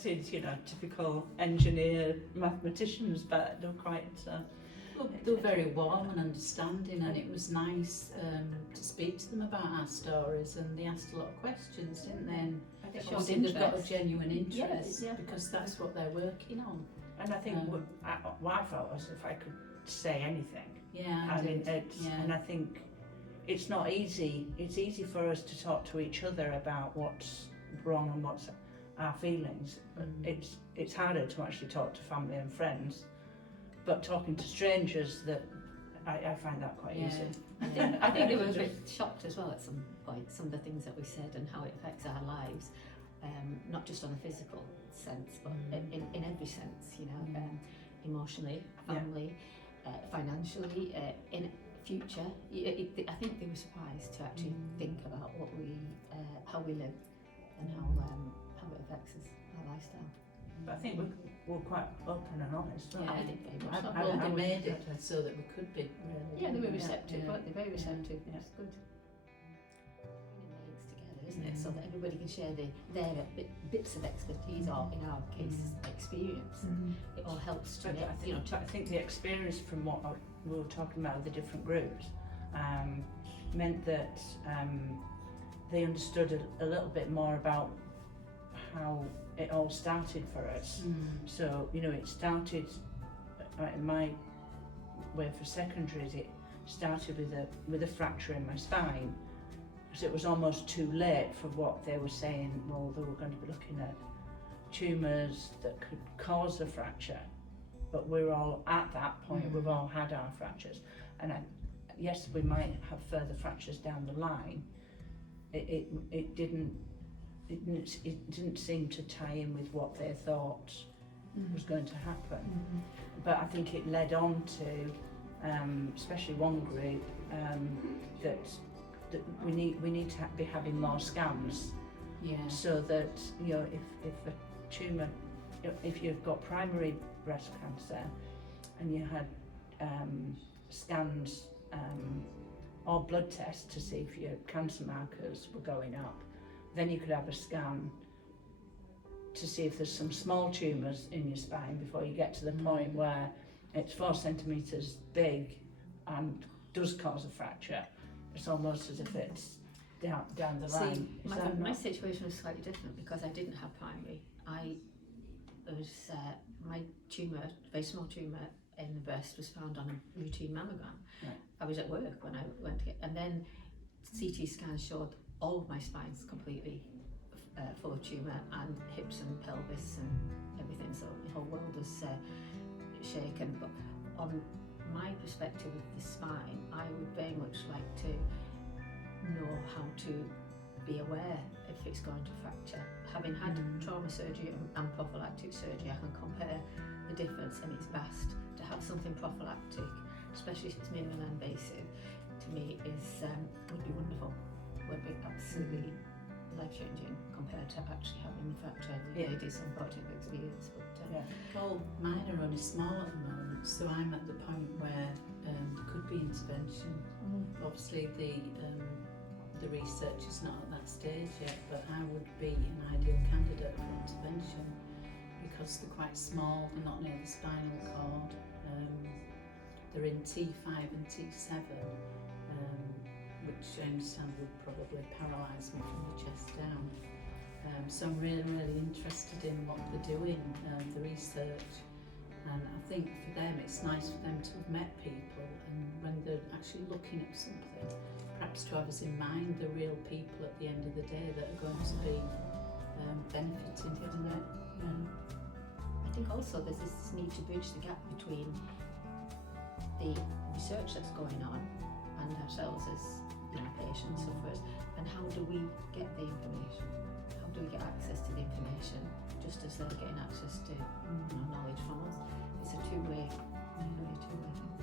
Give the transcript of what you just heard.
expected, you know, typical engineer mathematicians, but they were quite. Well, they were very warm and understanding, and it was nice to speak to them about our stories, and they asked a lot of questions, didn't they? And I think shows they've got a genuine interest because that's what they're working on. And I think what I felt was if I could say anything. Yeah, I mean, and I think it's not easy. It's easy for us to talk to each other about what's wrong and what's our feelings. But it's harder to actually talk to family and friends. But talking to strangers, that I find that quite easy. I think they were a bit shocked as well at some point, some of the things that we said and how it affects our lives, not just on a physical sense, but in every sense, you know, emotionally, family, financially, in future. I think they were surprised to actually think about what how we live and how it affects us, our lifestyle. But I think we're quite open and honest. Yeah, I think very much. Well, they made it so that we could be. Really. Yeah, they were receptive, weren't they? Very receptive. Yeah. That's good. Bringing the links together, isn't it? So that everybody can share their bits of expertise, or in our case, experience. It all helps to But I think the experience from what we were talking about, the different groups, meant that they understood a little bit more about how it all started for us. So, you know, it started in my way for secondaries. It started with a fracture in my spine, because it was almost too late for what they were saying. Well, they were going to be looking at tumours that could cause a fracture, but we're all at that point. We've all had our fractures, and yes, we might have further fractures down the line. It didn't seem to tie in with what they thought was going to happen. But I think it led on to, especially one group, that we need to be having more scans. Yeah. So that, you know, if a tumour, if you've got primary breast cancer and you had scans or blood tests to see if your cancer markers were going up, then you could have a scan to see if there's some small tumours in your spine before you get to the point where it's 4 centimetres big and does cause a fracture. It's almost as if it's down the line. My situation was slightly different because I didn't have primary. My tumour, very small tumour in the breast, was found on a routine mammogram. Right. I was at work when I went to get, and then CT scans showed all of my spine's completely full of tumour, and hips and pelvis and everything, so the whole world was shaken. But on my perspective of the spine, I would very much like to know how to be aware if it's going to fracture. Having had trauma surgery and prophylactic surgery, I can compare the difference, and it's best to have something prophylactic, especially if it's minimally invasive. To me, would be wonderful. Would be absolutely life-changing compared to actually having the fracture. The ladies unfortunately experience, but Well, mine are only small at the moment, so I'm at the point where there could be intervention. Obviously, the research is not at that stage yet, but I would be an ideal candidate for intervention because they're quite small. They're not near the spinal cord. They're in T5 and T7. Which I understand would probably paralyse me from the chest down. So I'm really, really interested in what they're doing, the research, and I think for them it's nice for them to have met people, and when they're actually looking at something, perhaps to have us in mind the real people at the end of the day that are going to be benefiting from it. I think also there's this need to bridge the gap between the research that's going on and ourselves as patients, sufferers, and how do we get the information? How do we get access to the information just as they're getting access to knowledge from us? It's a two-way thing.